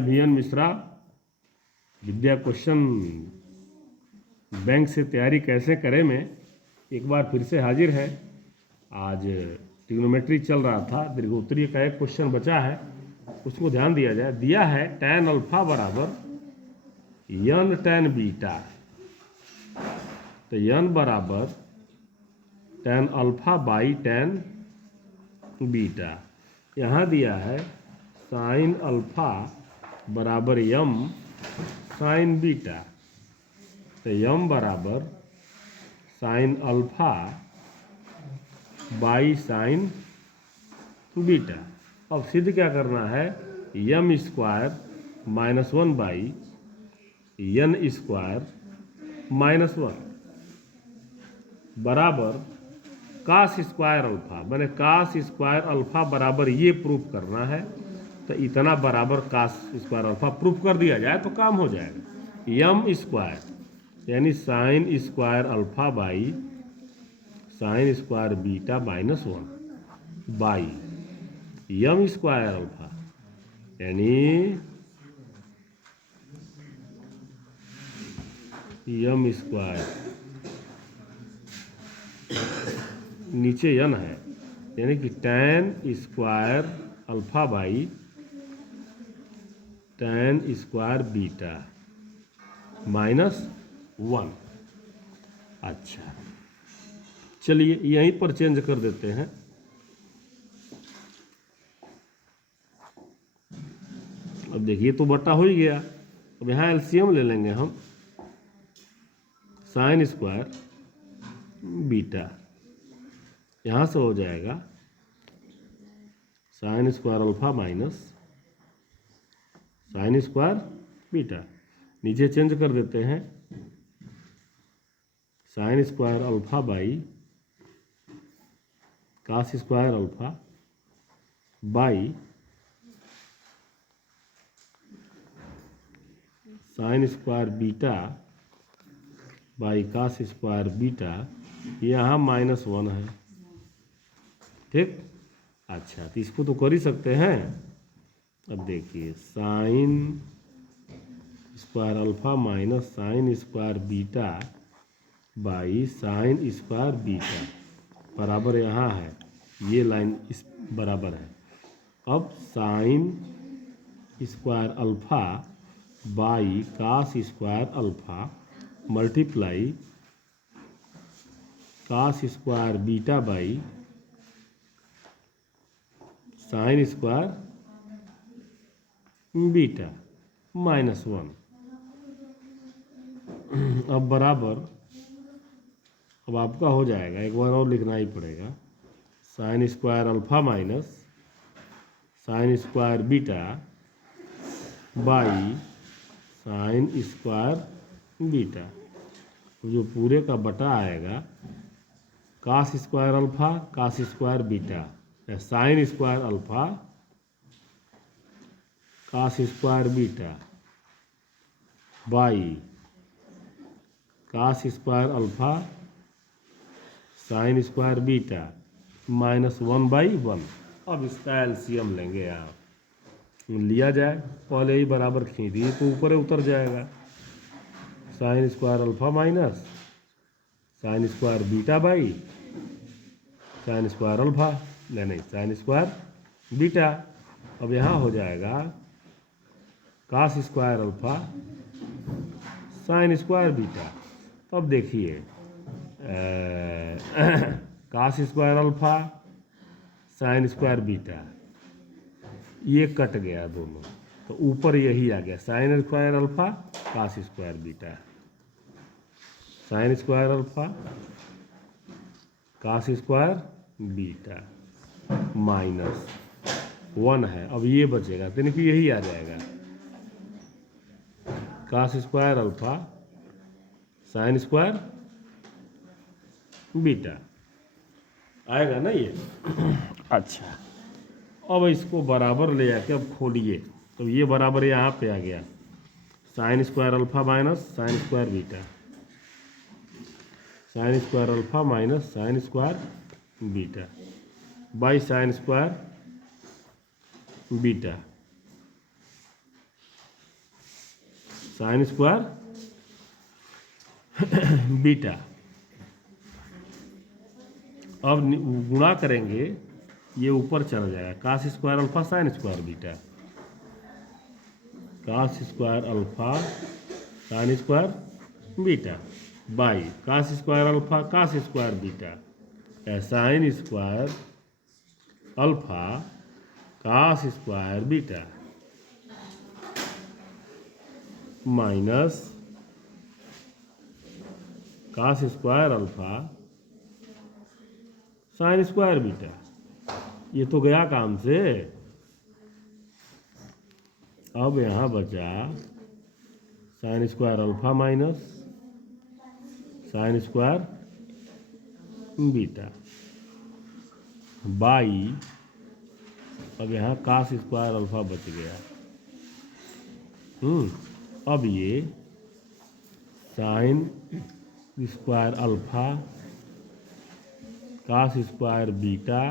मैं VN मिश्रा विद्या question bank से तैयारी कैसे करें में एक बार फिर से हाजिर है। आज ट्रिग्नोमेट्री चल रहा था, दीर्घोत्तरीय का एक क्वेश्चन बचा है, उसको ध्यान दिया जाए। दिया है tan अल्फा बराबर n tan बीटा, तो n बराबर tan alpha by tan beta. यहाँ दिया है साइन अल्फा बराबर m साइन बीटा, तो m बराबर sine alpha by sign beta. अब सिद्ध क्या करना है, m square minus 1 by n square minus 1 बराबर कास स्क्वायर अल्फा, मैंने कास स्क्वायर अल्फा बराबर ये प्रूफ करना है, तो इतना बराबर कास स्क्वायर अल्फा प्रूफ कर दिया जाए तो काम हो जाएगा। m स्क्वायर यानी sign square alpha by sine square beta minus 1 by m square alpha यानी m स्क्वायर नीचे n है, यानी कि tan square alpha by tan square beta minus 1। अच्छा, चलिए यहीं पर चेंज कर देते हैं। अब देखिए तो बटा हो ही गया। अब यहाँ एलसीएम ले लेंगे हम, साइन स्क्वायर बीटा, यहाँ से हो जाएगा sine square alpha minus sine square beta. नीचे चेंज कर देते हैं, sine square alpha by cos square alpha by sine square beta by cos square beta, यहाँ माइनस 1 है। ठीक, अच्छा तो इसको तो कर ही सकते हैं। अब देखिए sine square alpha minus sine square beta by sine square beta बराबर यहाँ है, ये लाइन इस बराबर है। अब sine square alpha by cos square alpha multiply cos square beta by sine square beta minus 1। अब बराबर, अब आपका हो जाएगा, एक बार और लिखना ही पड़ेगा, sine square alpha minus sine square beta by sine square beta, जो पूरे का बटा आएगा cos square alpha cos square beta, sine square alpha cos square beta by cos square alpha sine square beta minus 1/1। अब इसका LCM लेंगे आप, लिया जाए, पहले ही बराबर खींच दिए तो ऊपर उतर जाएगा। Sine square alpha minus sine square beta by sine square alpha, नहीं साइन स्क्वायर बीटा। अब यहाँ हो जाएगा cos square alpha sine square beta. अब देखिए cos square alpha sine square beta, ये कट गया दोनों, तो ऊपर यही आ गया sine square alpha cos square beta, sine square alpha cos square beta minus 1 है। अब ये बचेगा, तो यानी कि यही आ जाएगा cos square alpha sine square beta, आएगा ना ये। अच्छा, अब इसको बराबर ले आके अब खोलिए, तो ये बराबर यहाँ पे आ गया sine square alpha minus sine square beta, sine square alpha minus sine square beta by sine square beta sine square beta. अब गुणा करेंगे, ये ऊपर चला जाएगा, cos square alpha sine square beta, cos square alpha sine square beta by cos square alpha cos square beta sine square alpha cos square beta minus cos square alpha sine square beta. ये तो गया काम से। अब यहाँ बचा sine square alpha minus sine square beta by, अब यहाँ कास स्क्वायर अल्फा बच गया। अब ये sine square alpha cos square beta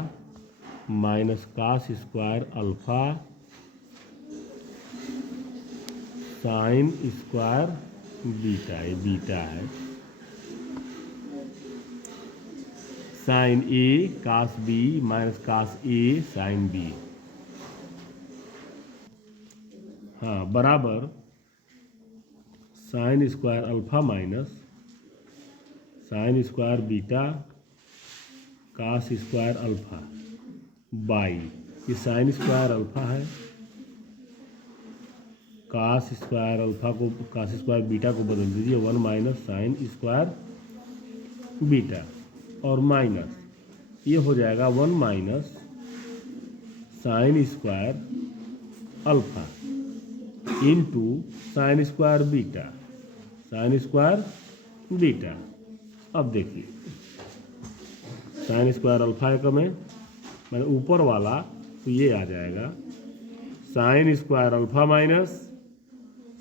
minus cos square alpha sine square beta, ये बीटा है, sine A cos B minus cos A sine B, हाँ बराबर sine square alpha minus sine square beta cos square alpha by, ये sine square alpha है, cos square alpha को कास square beta को बदल दीजिए 1 माइनस साइन स्क्वायर बीटा और minus ये हो जाएगा 1 minus sine square alpha into sine square beta. अब देखिए साइन स्क्वायर अल्फा का में मैंने ऊपर वाला तो ये आ जाएगा sine square alpha minus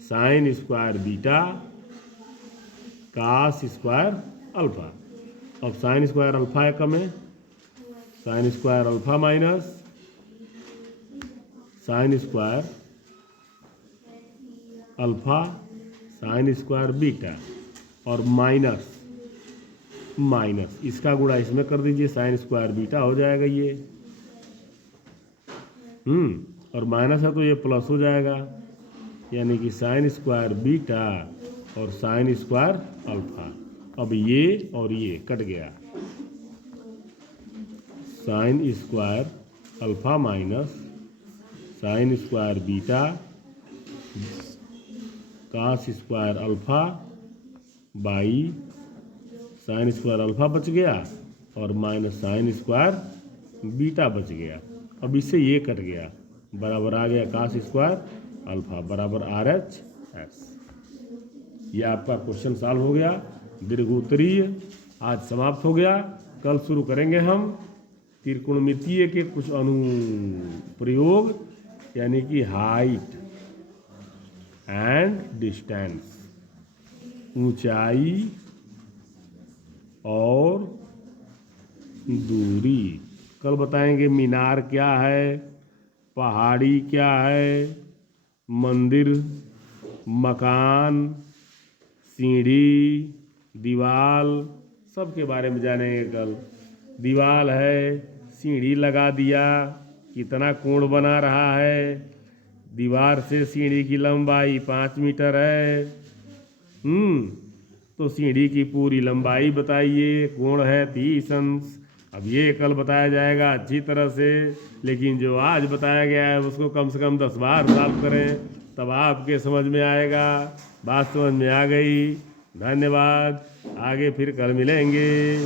sine square beta cos square alpha. अब साइन स्क्वायर अल्फा का में sine square alpha minus sine square alpha sine square beta और माइनस इसका गुणा इसमें कर दीजिए, साइन स्क्वायर बीटा हो जाएगा ये, और माइनस है तो ये प्लस हो जाएगा, यानी कि साइन स्क्वायर बीटा और साइन स्क्वायर अल्फा। अब ये और ये कट गया, sine square alpha minus sine square beta cos square alpha by sine square alpha बच गया और माइनस साइन स्क्वायर बीटा बच गया। अब इससे ये कट गया, बराबर आ गया कास स्क्वायर अल्फा बराबर RHS। ये आपका क्वेश्चन सॉल्व हो गया, दीर्घोत्तरीय आज समाप्त हो गया। कल शुरू करेंगे हम त्रिकोणमितीय के कुछ अनुप्रयोग, यानी कि हाइट एंड डिस्टेंस, ऊंचाई और दूरी। कल बताएंगे मीनार क्या है, पहाड़ी क्या है, मंदिर, मकान, सीढ़ी, दीवाल, सब के बारे में जानेंगे कल। दीवाल है, सीढ़ी लगा दिया, कितना कोण बना रहा है, दीवार से सीढ़ी की लंबाई 5 मीटर है, तो सीढ़ी की पूरी लंबाई बताइए, कोण है 30 अंश। अब ये कल बताया जाएगा अच्छी तरह से, लेकिन जो आज बताया गया है उसको कम से कम 10 बार सॉल्व करें, तब आपके समझ में आएगा। बात समझ में आ गई, धन्यवाद। आगे फिर कल मिलेंगे।